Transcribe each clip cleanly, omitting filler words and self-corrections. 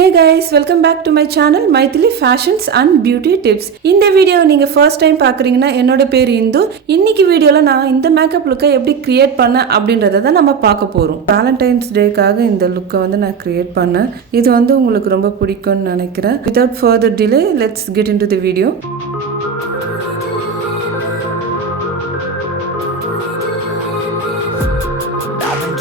Hey guys, welcome back to my channel Maithili Fashions and Beauty Tips. இந்த video நீங்க first time பார்க்கறீங்கன்னா என்னோட பேர் இந்து. இன்னைக்கு வீடியோல நான் இந்த மேக்கப் லுக்கை எப்படி கிரியேட் பண்ண அப்படின்றத தான் நம்ம பார்க்க போறோம். Valentines டேக்காக இந்த லுக்கை வந்து நான் கிரியேட் பண்ணேன். இது வந்து உங்களுக்கு ரொம்ப பிடிக்கும்னு நினைக்கிறேன். Without further delay, let's get into the video.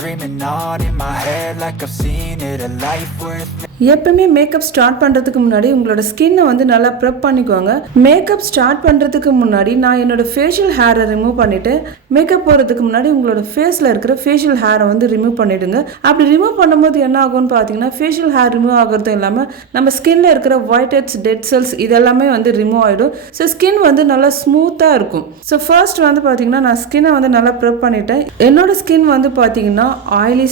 Dreaming on in my head like I've seen it, a life worth living. எப்பவுமே மேக்கப் ஸ்டார்ட் பண்ணுறதுக்கு முன்னாடி உங்களோட ஸ்கின்னை வந்து நல்லா ப்ரெப் பண்ணிக்குவாங்க. மேக்கப் ஸ்டார்ட் பண்ணுறதுக்கு முன்னாடி நான் என்னோட ஃபேஷியல் ஹேரை ரிமூவ் பண்ணிவிட்டு மேக்கப் போகிறதுக்கு முன்னாடி உங்களோட ஃபேஸில் இருக்கிற ஃபேஷியல் ஹேரை வந்து ரிமூவ் பண்ணிவிடுங்க. அப்படி ரிமூவ் பண்ணும்போது என்ன ஆகும்னு பார்த்தீங்கன்னா ஃபேஷியல் ஹேர் ரிமூவ் ஆகிறதும் இல்லாமல் நம்ம ஸ்கின்ல இருக்கிற ஒயிட் ஹெட்ஸ், டெட் செல்ஸ் இதெல்லாமே வந்து ரிமூவ் ஆகிடும். ஸோ ஸ்கின் வந்து நல்லா ஸ்மூத்தாக இருக்கும். ஸோ ஃபர்ஸ்ட் வந்து பார்த்தீங்கன்னா நான் ஸ்கின்னை வந்து நல்லா ப்ரெப் பண்ணிட்டேன். என்னோட ஸ்கின் வந்து பார்த்தீங்கன்னா ஆயிலி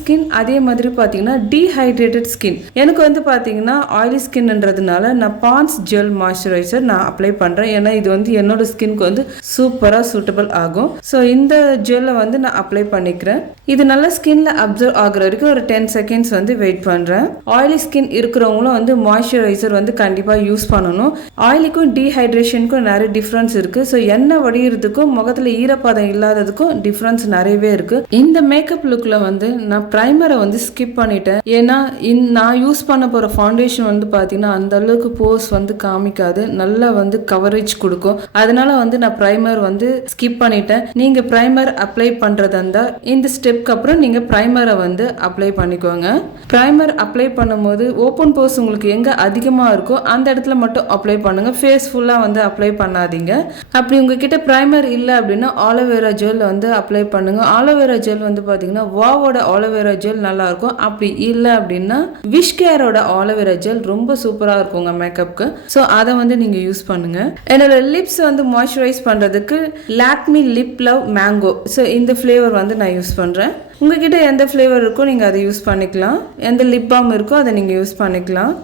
ஸ்கின் அதே மாதிரி பார்த்தீங்கன்னா டீஹைட்ரேட்டட் ஸ்கின். எனக்கு வந்து பார்த்தீங்கன்னா ஆயிலி ஸ்கின்ன்றதுனால நான் பான்ஸ் ஜெல் மாய்ஸ்சரைசர் நான் அப்ளை பண்ணுறேன். ஏன்னா இது வந்து என்னோட ஸ்கின்க்கு வந்து சூப்பராக சூட்டபிள் ஆகும். ஸோ இந்த ஜெல்லை வந்து நான் அப்ளை பண்ணிக்கிறேன். இது நல்லா ஸ்கின்ல அப்சர்வ் ஆகுற வரைக்கும் ஒரு 10 செகண்ட்ஸ் வந்து வெயிட் பண்ணுறேன். ஆயிலி ஸ்கின் இருக்கிறவங்களும் வந்து மாய்ஸ்சரைசர் வந்து கண்டிப்பாக யூஸ் பண்ணணும். ஆயிலுக்கும் டீஹைட்ரேஷனுக்கும் நிறைய டிஃப்ரென்ஸ் இருக்குது. ஸோ எண்ணெய் வடிகிறதுக்கும் முகத்தில் ஈரப்பதம் இல்லாததுக்கும் டிஃப்ரென்ஸ் நிறையவே இருக்குது. இந்த மேக்கப் லுக்கில் வந்து நான் ப்ரைமரை வந்து ஸ்கிப் பண்ணிட்டேன். ஏன்னா நான் யூஸ் பண்ண போகிற ஃபவுண்டேஷன் வந்து பார்த்தீங்கன்னா அந்த அளவுக்கு போஸ் வந்து காமிக்காது, நல்லா வந்து கவரேஜ் கொடுக்கும். அதனால வந்து நான் ப்ரைமர் வந்து ஸ்கிப் பண்ணிட்டேன். நீங்கள் ப்ரைமர் அப்ளை பண்ணுறதா இருந்தால் இந்த ஸ்டெப்க்கு அப்புறம் நீங்கள் ப்ரைமரை வந்து அப்ளை பண்ணிக்கோங்க. ப்ரைமர் அப்ளை பண்ணும்போது ஓப்பன் போஸ் உங்களுக்கு எங்கே அதிகமாக இருக்கோ அந்த இடத்துல மட்டும் அப்ளை பண்ணுங்கள். ஃபேஸ் ஃபுல்லாக வந்து அப்ளை பண்ணாதீங்க. அப்படி உங்ககிட்ட ப்ரைமர் இல்லை அப்படின்னா ஆலோவேரா ஜெல் வந்து அப்ளை பண்ணுங்கள். ஆலோவேரா ஜெல் வந்து பார்த்தீங்கன்னா வாவோட ஆலோவேரா ஜெல் நல்லாயிருக்கும். அப்படி இல்லை அப்படின்னா விஷ்கேரோட ஆலோவேரா ஜெல் ரொம்ப சூப்பராக இருக்குங்க மேக்கப்புக்கு. ஸோ அதை வந்து நீங்கள் யூஸ் பண்ணுங்க. என்னோட லிப்ஸ் வந்து மாய்ஸ்சரைஸ் பண்ணுறதுக்கு Lakme lip love mango, so இந்த ஃப்ளேவர் வந்து நான் யூஸ் பண்ணுறேன். உங்ககிட்ட எந்த ஃப்ளேவர் இருக்கோ நீங்கள் அதை யூஸ் பண்ணிக்கலாம். எந்த லிப் பாம் இருக்கோ அதை நீங்கள் யூஸ் பண்ணிக்கலாம்.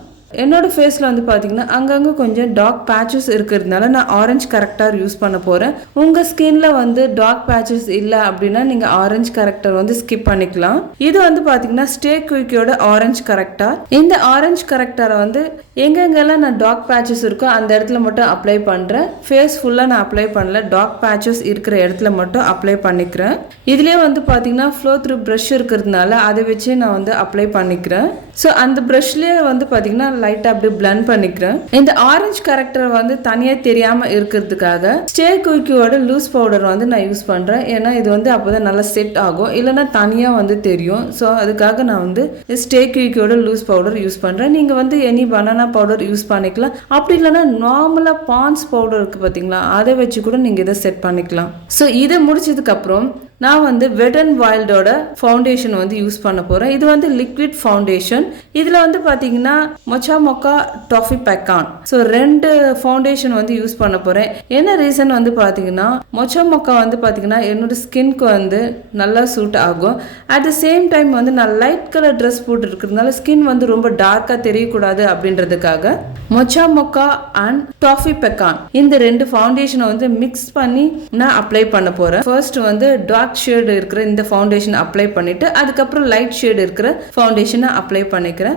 என்னோட ஃபேஸில் வந்து பார்த்தீங்கன்னா அங்கங்கே கொஞ்சம் டார்க் பேச்சஸ் இருக்கிறதுனால நான் ஆரஞ்சு கரெக்டார் யூஸ் பண்ண போகிறேன். உங்கள் ஸ்கின்ல வந்து டார்க் பேச்சஸ் இல்லை அப்படின்னா நீங்கள் ஆரஞ்சு கரெக்டர் வந்து ஸ்கிப் பண்ணிக்கலாம். இது வந்து பார்த்தீங்கன்னா ஸ்டே குயிக்கோட ஆரஞ்சு கரெக்டார். இந்த ஆரஞ்சு கரெக்டரை வந்து எங்கெங்கெல்லாம் நான் டார்க் பேச்சஸ் இருக்கோ அந்த இடத்துல மட்டும் அப்ளை பண்ணுறேன். ஃபேஸ் ஃபுல்லாக நான் அப்ளை பண்ணல, டார்க் பேச்சஸ் இருக்கிற இடத்துல மட்டும் அப்ளை பண்ணிக்கிறேன். இதுலேயே வந்து பார்த்தீங்கன்னா ஃப்ளோ த்ரூ ப்ரஷ் இருக்கிறதுனால அதை வச்சு நான் வந்து அப்ளை பண்ணிக்கிறேன். ஸோ அந்த ப்ரஷ்லேயே வந்து பார்த்தீங்கன்னா லைட்டாக அப்படி பிளண்ட் பண்ணிக்கிறேன். இந்த ஆரஞ்சு கரெக்டர் வந்து தனியாக தெரியாமல் இருக்கிறதுக்காக ஸ்டே குயிக்கோட லூஸ் பவுடர் வந்து நான் யூஸ் பண்ணுறேன். ஏன்னா இது வந்து அப்போ தான் நல்லா செட் ஆகும், இல்லைன்னா தனியாக வந்து தெரியும். ஸோ அதுக்காக நான் வந்து ஸ்டே குயிக்கோட லூஸ் பவுடர் யூஸ் பண்ணுறேன். நீங்கள் வந்து எனி பனானா பவுடர் யூஸ் பண்ணிக்கலாம். அப்படி இல்லைன்னா நார்மலாக பான்ஸ் பவுடர் இருக்குது பார்த்தீங்களா, அதை வச்சு கூட நீங்கள் இதை செட் பண்ணிக்கலாம். ஸோ இதை முடிச்சதுக்கப்புறம் நான் வந்து வெட் அண்ட் வைல்டோட ஃபவுண்டேஷன் வந்து யூஸ் பண்ண போகிறேன். இது வந்து லிக்விட் ஃபவுண்டேஷன். இதில் வந்து பார்த்தீங்கன்னா மொச்சா மொக்கா டாஃபி பெக்கான், ஸோ 2 ஃபவுண்டேஷன் வந்து யூஸ் பண்ண போகிறேன். என்ன ரீசன் வந்து பார்த்தீங்கன்னா மொச்சா மொக்கா வந்து பார்த்தீங்கன்னா என்னோட ஸ்கின்க்கு வந்து நல்லா சூட் ஆகும். அட் த சேம் டைம் வந்து நான் லைட் கலர் ட்ரெஸ் போட்டு இருக்கிறதுனால ஸ்கின் வந்து ரொம்ப டார்க்காக தெரியக்கூடாது அப்படின்றதுக்காக மொச்சா மொக்கா அண்ட் டாஃபி பெக்கான் இந்த 2 ஃபவுண்டேஷனை வந்து மிக்ஸ் பண்ணி நான் அப்ளை பண்ண போகிறேன். ஃபர்ஸ்ட் வந்து டார்க் ஷேட் இருக்கிற இந்த ஃபவுண்டேஷன் அப்ளை பண்ணிட்டு அதுக்கப்புறம் லைட் ஷேட் இருக்கிற ஃபவுண்டேஷனை அப்ளை பண்ணிக்கிறேன்.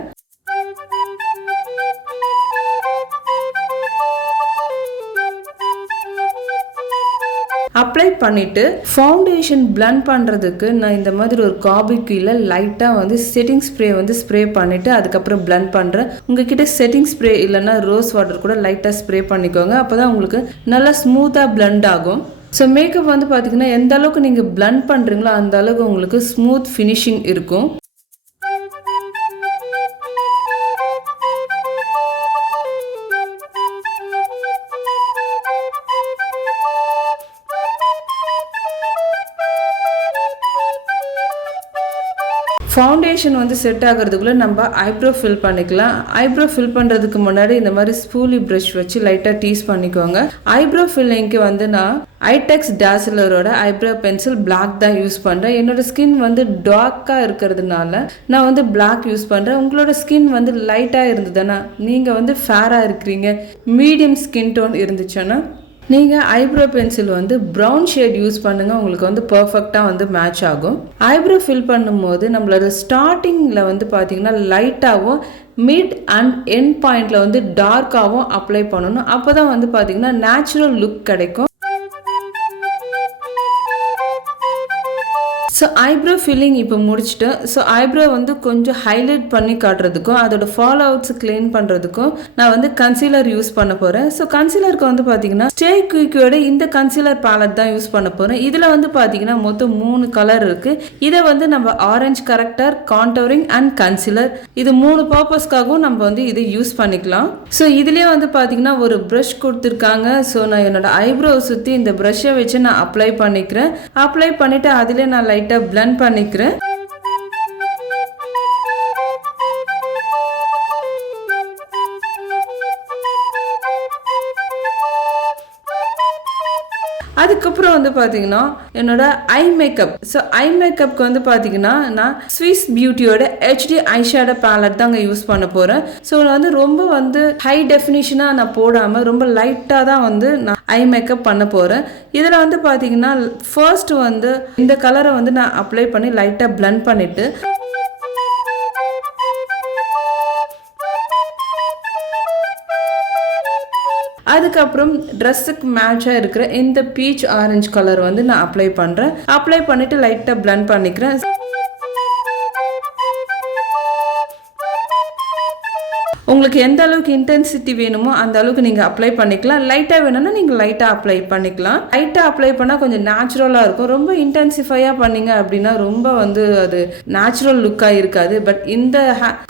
அப்ளை பண்ணிட்டு ஃபவுண்டேஷன் பிளண்ட் பண்ணுறதுக்கு நான் இந்த மாதிரி ஒரு காபி கீழே லைட்டாக வந்து செட்டிங் ஸ்ப்ரே வந்து ஸ்ப்ரே பண்ணிவிட்டு அதுக்கப்புறம் பிளண்ட் பண்ணுறேன். உங்ககிட்ட செட்டிங் ஸ்ப்ரே இல்லைன்னா ரோஸ் வாட்டர் கூட லைட்டாக ஸ்ப்ரே பண்ணிக்கோங்க. அப்போ தான் உங்களுக்கு நல்லா ஸ்மூத்தாக பிளண்ட் ஆகும். ஸோ மேக்கப் வந்து பார்த்தீங்கன்னா எந்த அளவுக்கு நீங்கள் பிளண்ட் பண்ணுறீங்களோ அந்த அளவுக்கு உங்களுக்கு ஸ்மூத் ஃபினிஷிங் இருக்கும். ஃபவுண்டேஷன் வந்து செட் ஆகிறதுக்குள்ளே நம்ம ஐப்ரோ ஃபில் பண்ணிக்கலாம். ஐப்ரோ ஃபில் பண்ணுறதுக்கு முன்னாடி இந்த மாதிரி ஸ்பூலி ப்ரஷ் வச்சு லைட்டாக டீஸ் பண்ணிக்கோங்க. ஐப்ரோ ஃபில்லிங்க்கு வந்து நான் ஐடெக்ஸ் டாசிலரோட ஐப்ரோ பென்சில் பிளாக் தான் யூஸ் பண்ணுறேன். என்னோட ஸ்கின் வந்து டார்க்காக இருக்கிறதுனால நான் வந்து பிளாக் யூஸ் பண்ணுறேன். உங்களோட ஸ்கின் வந்து லைட்டாக இருந்ததுன்னா, நீங்கள் வந்து ஃபேராக இருக்கிறீங்க, மீடியம் ஸ்கின் டோன் இருந்துச்சுன்னா நீங்கள் ஐப்ரோ பென்சில் வந்து ப்ரௌன் ஷேட் யூஸ் பண்ணுங்கள், உங்களுக்கு வந்து பர்ஃபெக்டாக வந்து மேட்ச் ஆகும். ஐப்ரோ ஃபில் பண்ணும்போது நம்மளோட ஸ்டார்டிங்கில் வந்து பார்த்தீங்கன்னா லைட்டாகவும் மிட் அண்ட் எண்ட் பாயிண்டில் வந்து டார்க்காகவும் அப்ளை பண்ணணும். அப்போ தான் வந்து பார்த்தீங்கன்னா நேச்சுரல் லுக் கிடைக்கும். ஸோ ஐப்ரோ ஃபில்லிங் இப்போ முடிச்சுட்டேன். ஸோ ஐப்ரோ வந்து கொஞ்சம் ஹைலைட் பண்ணி காட்டுறதுக்கும் அதோட ஃபாலோ அவுட்ஸ் க்ளீன் பண்ணுறதுக்கும் நான் வந்து கன்சீலர் யூஸ் பண்ண போகிறேன். ஸோ கன்சீலருக்கு வந்து பார்த்தீங்கன்னா ஸ்டே குயிக்கோட இந்த கன்சீலர் பேலட் தான் யூஸ் பண்ண போகிறேன். இதில் வந்து பார்த்தீங்கன்னா மொத்தம் 3 கலர் இருக்குது. இதை வந்து நம்ம orange character, contouring and concealer, இது 3 பர்பஸ்க்காகவும் நம்ம வந்து இதை யூஸ் பண்ணிக்கலாம். ஸோ இதுலேயே வந்து பார்த்தீங்கன்னா ஒரு ப்ரஷ் கொடுத்துருக்காங்க. ஸோ நான் என்னோட ஐப்ரோ சுற்றி இந்த ப்ரஷ்ஷை வச்சு நான் அப்ளை பண்ணிக்கிறேன். அப்ளை பண்ணிவிட்டு அதிலே நான் லைட்டாக blend பண்ணிக்கிறேன். அதுக்கப்புறம் வந்து பார்த்தீங்கன்னா என்னோட ஐ மேக்கப். ஸோ ஐ மேக்கப்க்கு வந்து பார்த்தீங்கன்னா நான் ஸ்விஸ் பியூட்டியோட HD ஐஷேடோ பேலட் தாங்க யூஸ் பண்ண போகிறேன். ஸோ நான் வந்து ரொம்ப வந்து ஹை டெஃபினிஷனாக நான் போடாமல் ரொம்ப லைட்டாக தான் வந்து நான் ஐ மேக்கப் பண்ண போகிறேன். இதில் வந்து பார்த்தீங்கன்னா ஃபர்ஸ்ட் வந்து இந்த கலரை வந்து நான் அப்ளை பண்ணி லைட்டாக blend பண்ணிவிட்டு அதுக்கப்புறம் ட்ரெஸ்ஸுக்கு மேட்சாக இருக்கிற இந்த பீச் ஆரஞ்சு கலர் வந்து நான் அப்ளை பண்ணுறேன். அப்ளை பண்ணிவிட்டு லைட்டாக blend பண்ணிக்கிறேன். உங்களுக்கு எந்த அளவுக்கு இன்டென்சிட்டி வேணுமோ அந்த அளவுக்கு நீங்கள் அப்ளை பண்ணிக்கலாம். லைட்டாக வேணும்னா நீங்கள் லைட்டாக அப்ளை பண்ணிக்கலாம். லைட்டாக அப்ளை பண்ணால் கொஞ்சம் நேச்சுரலாக இருக்கும். ரொம்ப இன்டென்சிஃபையாக பண்ணீங்க அப்படின்னா ரொம்ப வந்து அது நேச்சுரல் லுக்காக இருக்காது. பட் இந்த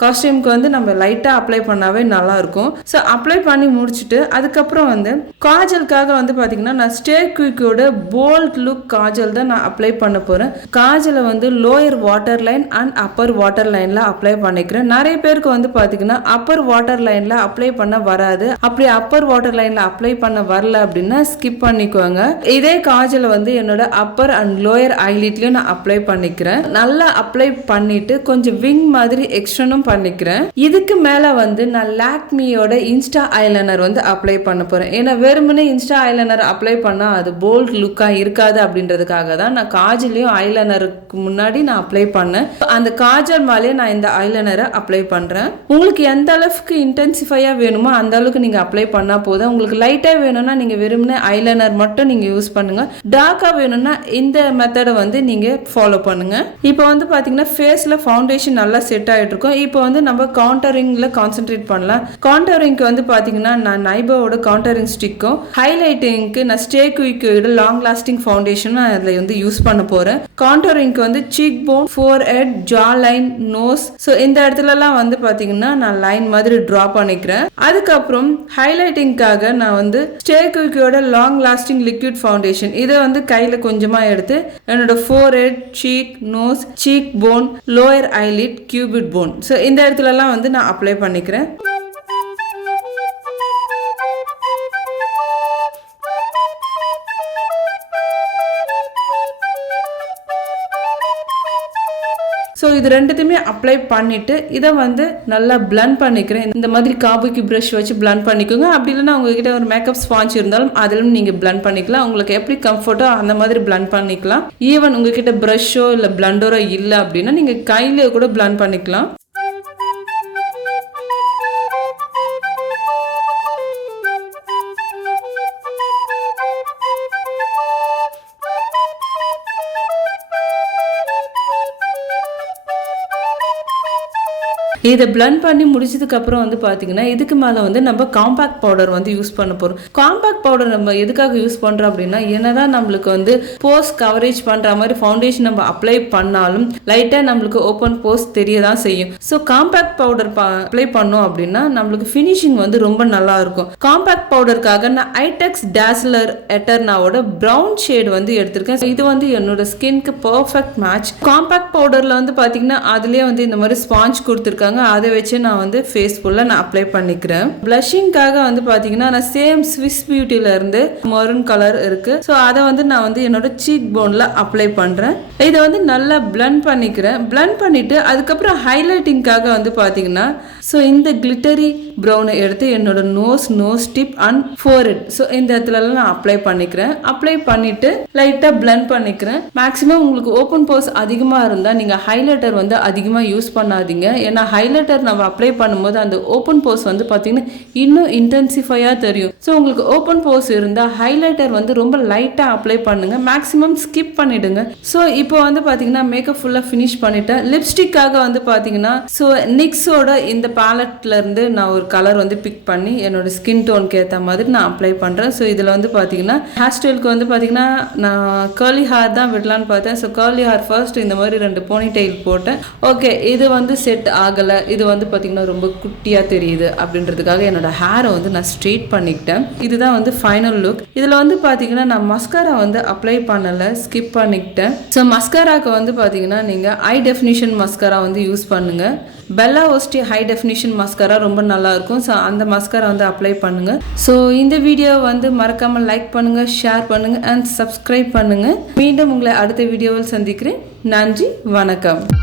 காஸ்டியூம்க்கு வந்து நம்ம லைட்டாக அப்ளை பண்ணாவே நல்லாயிருக்கும். ஸோ அப்ளை பண்ணி முடிச்சுட்டு அதுக்கப்புறம் வந்து காஜலுக்காக வந்து பார்த்தீங்கன்னா நான் ஸ்டே குயிக்கோட போல்ட் லுக் காஜல் தான் நான் அப்ளை பண்ண போகிறேன். காஜலை வந்து lower water line and upper water லைனில் அப்ளை பண்ணிக்கிறேன். நிறைய பேருக்கு வந்து பார்த்தீங்கன்னா அப்பர் வாட்டர் லைன்ல அப்ளை பண்ண வராது. அப்படி அப்பர் வாட்டர் லைன்ல அப்ளை பண்ண வரல அப்படின்னா ஸ்கிப் பண்ணிக்குவாங்க. இதே காஜலை வந்து என்னோட அப்பர் அண்ட் லோயர் ஐலிட்லயும் நான் அப்ளை பண்ணிக்கிறேன். நல்லா அப்ளை பண்ணிட்டு கொஞ்சம் விங் மாதிரி எக்ஸ்டனும் பண்ணிக்கிறேன். இதுக்கு மேல வந்து நான் லாக்மியோட இன்ஸ்டா ஐலைனர் வந்து அப்ளை பண்ண போறேன். ஏன்னா வெறுமனே இன்ஸ்டா ஐலைனர் அப்ளை பண்ணா அது போல்ட் லுக்கா இருக்காது அப்படின்றதுக்காக தான் நான் காஜலையும் ஐலைனருக்கு முன்னாடி நான் அப்ளை பண்ணேன். அந்த காஜல் மேலே நான் இந்த ஐலைனரை அப்ளை பண்றேன். உங்களுக்கு எந்த அளவுக்கு இன்டென்சிஃபையாக வேணுமோ அந்த அளவுக்கு நீங்கள் அப்ளை பண்ணால் போதும். உங்களுக்கு லைட்டாக வேணும்னா நீங்கள் வெறுமனே ஐலைனர் மட்டும் நீங்கள் யூஸ் பண்ணுங்கள். டார்க்காக வேணும்னா இந்த மெத்தடை வந்து நீங்கள் ஃபாலோ பண்ணுங்கள். இப்போ வந்து பார்த்தீங்கன்னா ஃபேஸில் ஃபவுண்டேஷன் நல்லா செட் ஆகிட்டு இருக்கும். இப்போ வந்து நம்ம கவுண்டரிங்கில் கான்சென்ட்ரேட் பண்ணலாம். கவுண்டரிங்க்கு வந்து பார்த்தீங்கன்னா நான் நைபோவோட கவுண்டரிங் ஸ்டிக்கும் ஹைலைட்டிங்க்கு நான் ஸ்டே குயிக்கோட லாங் லாஸ்டிங் ஃபவுண்டேஷனும் அதில் வந்து யூஸ் பண்ண போகிறேன். கவுண்டரிங்க்கு வந்து சீக் போன், ஃபோர் ஹெட், ஜா லைன், நோஸ், ஸோ இந்த இடத்துலலாம் வந்து பார்த்தீங்கன்னா நான் லைன் மாதிரி டிரா பண்ணிக்கிறேன். அதுக்கப்புறம் ஹைலைட்டிங்காக நான் வந்து ஸ்டே குயிக்கோட லாங் லாஸ்டிங் லிக்விட் ஃபவுண்டேஷன் இதை வந்து கையில கொஞ்சமா எடுத்து என்னோட forehead, cheek, nose, cheek bone, lower eyelid, cupid bone, so இந்த இடத்துலலாம் வந்து நான் அப்ளை பண்ணிக்கிறேன். ஸோ இது ரெண்டுத்தையுமே அப்ளை பண்ணிவிட்டு இதை வந்து நல்லா பிளண்ட் பண்ணிக்கிறேன். இந்த மாதிரி காபுக்கு ப்ரஷ் வச்சு பிளண்ட் பண்ணிக்கோங்க. அப்படி இல்லைன்னா உங்ககிட்ட ஒரு மேக்கப் ஸ்பாஞ்ச் இருந்தாலும் அதிலும் நீங்கள் பிளண்ட் பண்ணிக்கலாம். உங்களுக்கு எப்படி கம்ஃபர்ட்டோ அந்த மாதிரி பிளண்ட் பண்ணிக்கலாம். ஈவன் உங்ககிட்ட ப்ரஷ்ஷோ இல்லை பிளண்டரோ இல்லை அப்படின்னா நீங்கள் கையிலே கூட பிளண்ட் பண்ணிக்கலாம். இதை பிளண்ட் பண்ணி முடிச்சதுக்கு அப்புறம் வந்து பார்த்தீங்கன்னா இதுக்கு மேலே வந்து நம்ம காம்பாக்ட் பவுடர் வந்து யூஸ் பண்ண போகிறோம். காம்பாக்ட் பவுடர் நம்ம எதுக்காக யூஸ் பண்ணுறோம் அப்படின்னா என்னதான் நம்மளுக்கு வந்து போஸ் கவரேஜ் பண்ணுற மாதிரி ஃபவுண்டேஷன் நம்ம அப்ளை பண்ணாலும் லைட்டாக நம்மளுக்கு ஓப்பன் போஸ் தெரிய தான் செய்யும். ஸோ காம்பாக்ட் பவுடர் அப்ளை பண்ணோம் அப்படின்னா நம்மளுக்கு ஃபினிஷிங் வந்து ரொம்ப நல்லா இருக்கும். காம்பாக்ட் பவுடருக்காக நான் ஐடெக்ஸ் டாஸ்லர் எட்டர்னாவோட ப்ரௌன் ஷேட் வந்து எடுத்திருக்கேன். இது வந்து என்னோட ஸ்கின்க்கு பர்ஃபெக்ட் மேட்ச். காம்பாக்ட் பவுடரில் வந்து பார்த்தீங்கன்னா அதுலேயே வந்து இந்த மாதிரி ஸ்பாஞ்ச் கொடுத்துருக்காங்க. கொடுத்துருக்காங்க. அதை வச்சு நான் வந்து ஃபேஸ் ஃபுல்லாக நான் அப்ளை பண்ணிக்கிறேன். பிளஷிங்காக வந்து பார்த்தீங்கன்னா நான் சேம் ஸ்விஸ் பியூட்டில இருந்து மரூன் கலர் இருக்கு. ஸோ அதை வந்து நான் வந்து என்னோட சீக் போன்ல அப்ளை பண்றேன். இதை வந்து நல்லா பிளண்ட் பண்ணிக்கிறேன். பிளண்ட் பண்ணிட்டு அதுக்கப்புறம் ஹைலைட்டிங்காக வந்து பார்த்தீங்கன்னா ஸோ இந்த கிளிட்டரி ப்ரௌனை எடுத்து என்னோட nose tip and forehead so இந்த இடத்துலலாம் நான் அப்ளை பண்ணிக்கிறேன். அப்ளை பண்ணிட்டு லைட்டாக பிளண்ட் பண்ணிக்கிறேன். மேக்ஸிமம் உங்களுக்கு ஓப்பன் போர்ஸ் அதிகமாக இருந்தால் நீங்கள் ஹைலைட்டர் வந்து அதிகமாக யூஸ் பண்ணாதீங்க. ஏன்னா ஹைலைட்டர் நம்ம அப்ளை பண்ணும்போது அந்த ஓப்பன் போர்ஸ் வந்து பார்த்தீங்கன்னா இன்னும் இன்டென்சிஃபையாக தெரியும். ஸோ உங்களுக்கு ஓப்பன் போர்ஸ் இருந்தால் ஹைலைட்டர் வந்து ரொம்ப லைட்டாக அப்ளை பண்ணுங்க. மேக்ஸிமம் ஸ்கிப் பண்ணிடுங்க. ஸோ இப்போ வந்து பார்த்தீங்கன்னா மேக்கப் ஃபுல்லாக ஃபினிஷ் பண்ணிட்டேன். லிப்ஸ்டிக்காக வந்து பார்த்தீங்கன்னா ஸோ நிக்ஸோட இந்த பேலட்ல இருந்து நான் ஒரு கலர் வந்து பிக் பண்ணி என்னோட ஸ்கின் டோனுக்கு ஏற்ற மாதிரி நான் அப்ளை பண்ணுறேன். ஸோ இதில் வந்து பார்த்தீங்கன்னா ஹேர் ஸ்டைலுக்கு வந்து பார்த்தீங்கன்னா நான் கர்லி ஹேர் தான் விடலான்னு பார்த்தேன். ஸோ கர்லி ஹேர் ஃபர்ஸ்ட் இந்த மாதிரி 2 போனி டெயில் போட்டேன். ஓகே, இது வந்து செட் ஆகலை, இது வந்து பார்த்தீங்கன்னா ரொம்ப குட்டியாக தெரியுது அப்படின்றதுக்காக என்னோட ஹேரை வந்து நான் ஸ்ட்ரெயிட் பண்ணிக்கிட்டேன். இதுதான் வந்து ஃபைனல் லுக். இதில் வந்து பார்த்தீங்கன்னா நான் மஸ்காரா வந்து அப்ளை பண்ணலை, ஸ்கிப் பண்ணிக்கிட்டேன். ஸோ மஸ்காராக்கு வந்து பார்த்தீங்கன்னா நீங்கள் ஹை டெஃபினிஷன் மஸ்காரா வந்து யூஸ் பண்ணுங்க. பெல்லா ஓஸ்டி ஹை டெஃபினிஷன் மஸ்காரா ரொம்ப நல்லா இருக்கும். ஸோ அந்த மஸ்காரா வந்து அப்ளை பண்ணுங்க. ஸோ இந்த வீடியோ வந்து மறக்காமல் லைக் பண்ணுங்க, ஷேர் பண்ணுங்க அண்ட் சப்ஸ்கிரைப் பண்ணுங்க. மீண்டும் உங்களை அடுத்த வீடியோவில் சந்திக்கிறேன். நன்றி, வணக்கம்.